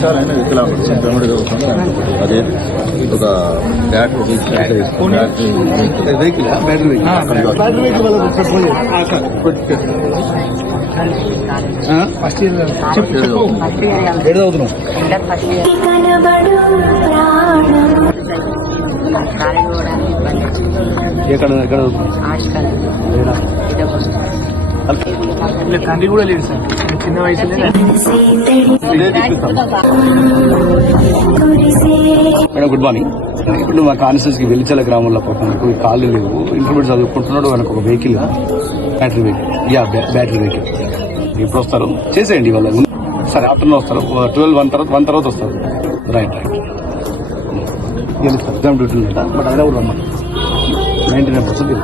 Sir అయినా వికలాంగుడు పెంబడి చదువుతాను. అదే ఒక బ్యాటరీ వెహికల్ ఫస్ట్ ఇయర్ చదువుతున్నాం. ఎక్కడ తండ్రి కూడా లేదు సార్, చిన్న వయసులో. Madam good morning. ఇప్పుడు మా కాన్స్టిట్యూన్స్ కి వెలిచల గ్రామంలో పక్కన కాళ్ళు లేవు, ఇంటర్మీడియట్ చదువుకుంటున్నాడు. వెనక ఒక vehicle, battery vehicle, battery vehicle. ఇప్పుడు వస్తారు, చేసేయండి వాళ్ళ. సరే ఆఫ్టర్నూన్ వస్తారు, 12, 1 తర్వాత వస్తారు. రైట్ గెలుస్తారు. ఎగ్జామ్ డ్యూటీ బట్ అదే కూడా రమ్మని 99%